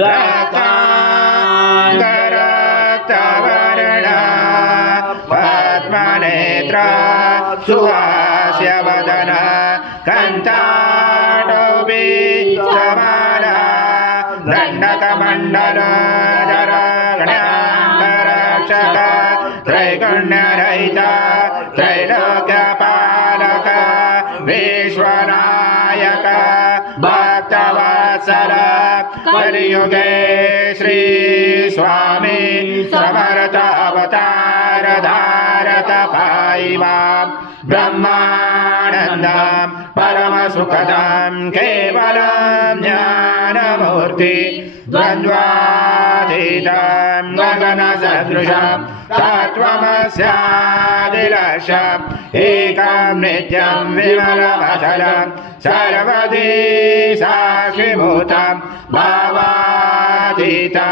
रक्ताङ्गरक्तवर्णा पद्मनेत्रा सुहास्यवदना कन्ताटोपि समाना दण्डकमण्डलधरगणाङ्गरक्षक त्रैगुण्यरहिता त्रैलोक्यपालक विश्वनायक भक्तवत्सल कलियुगे श्री स्वामी समर्थ अवतार धारक पायिमां ब्रह्मानन्दं परमसुखदं केवलं ज्ञानमूर्ति द्वन्द्वातीतं गगनसदृशं तत्त्वमस्यादिलक्ष्यम् एकं नित्यं विमलमचलं सर्वदी साक्षिभूतं भावातीतं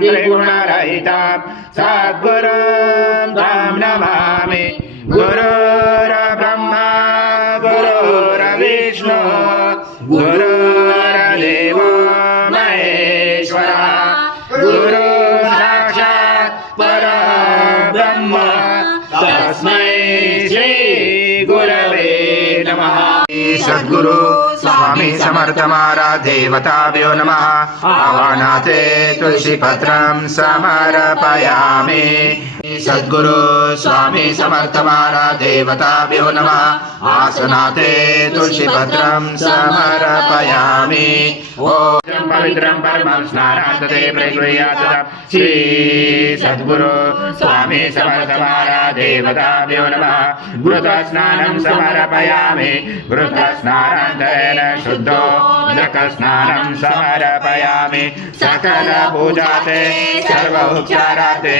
त्रिगुणरहितं सद्गुरुं तं नमामि गुरुर्ब्रह्मा गुरुर्विष्णु गुरुर्देवो महेश्वरः गुरु साक्षात् परब्रह्म तस्मै श्री गुरवे नमः। सद्गुरु स्वामी समर्थ महाराज देवताभ्यो नमः। आवाहनाते तुलसीपत्रं समर्पयामि। सद्गुरु स्वामी समर्थ महाराज देवताभ्यो नमः। आसनाते तुलसीपत्रं समर्पयामि। ओम पवित्रं परमं स्नानान्ते प्रगृह्यात् श्री सद्गुरु स्वामी समर्थ महाराज देवताभ्यो नमः। घृतस्नानं समर्पयामि। घृतस्नानान्तरेण शुद्धोदकस्नानं समर्पयामि। सकलपूजाते सर्वोपचाराते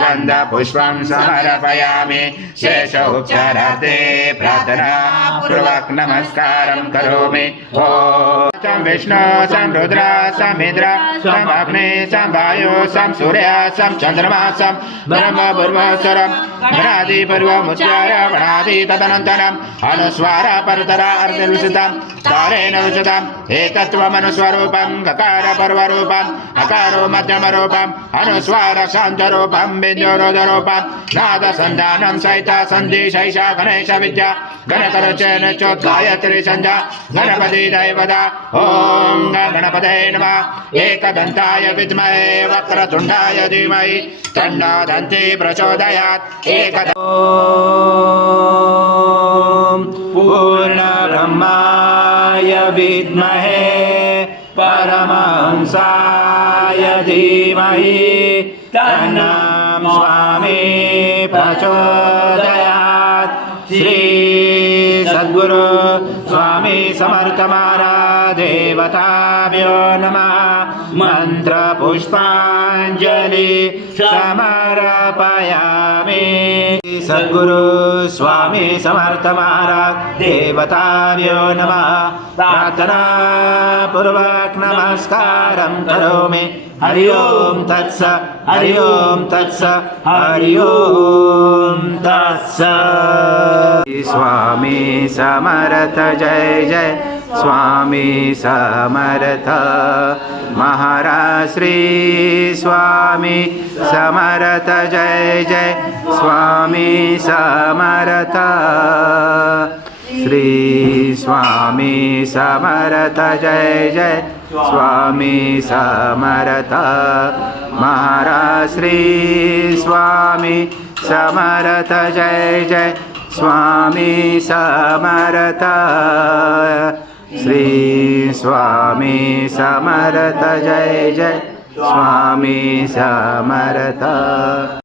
गन्धपुष्पं समर्पयामि। शेषोपचाराते प्रार्थनापूर्वक नमस्कारं करोमि। ओम विष्णु सं रुद्र सं इंद्र सं अग्नि सं वायु सं सूर्य सं चंद्रमा सं ब्रह्म पूर्वस्वरं गणादि पूर्वमुच्चार गणादि तदनन्तरम् अनुस्वार परतरा अर्धविंशतां तारेण विंशताम् एकत्वमनुस्वरूपं गकार पर्वरूपं अकारो मध्यमरूपं अनुस्वार शान्तरूपं बिन्दुरुदरूपं नादसन्धानं सहित सन्धि शैषा गणेश विद्या गणकरुचेन चोद्गायत्री संध्या गणपति दैवता। ओम गणपते नमः। एकदन्ताय विद्महे वक्रतुण्डाय धीमहि तन्नो दन्ती प्रचोदयात्। ओम पूर्णब्रह्माय विद्महे परमहंसाय धीमहि तन्नो स्वामी प्रचोदयात्। श्री सद्गुरु स्वामी समर्थ महाराज देवताभ्यो नमः। मंत्र पुष्पांजलि समर्पयामि। सद्गुरु स्वामी समर्थ महाराज देवताभ्यो नमः। प्रार्थना पूर्वक नमस्कारं करोमि। हरि ओम तत्स हरि ओम तत्स हरि ओम तत्स। स्वामी समर्थ जय जय स्वामी समर्थ महाराज श्री स्वामी समर्थ जय जय स्वामी समर्थ श्री स्वामी समर्थ जय जय स्वामी समर्थ महाराज श्री स्वामी समर्थ जय जय स्वामी समर्थ श्री स्वामी समर्थ जय जय स्वामी समर्थ।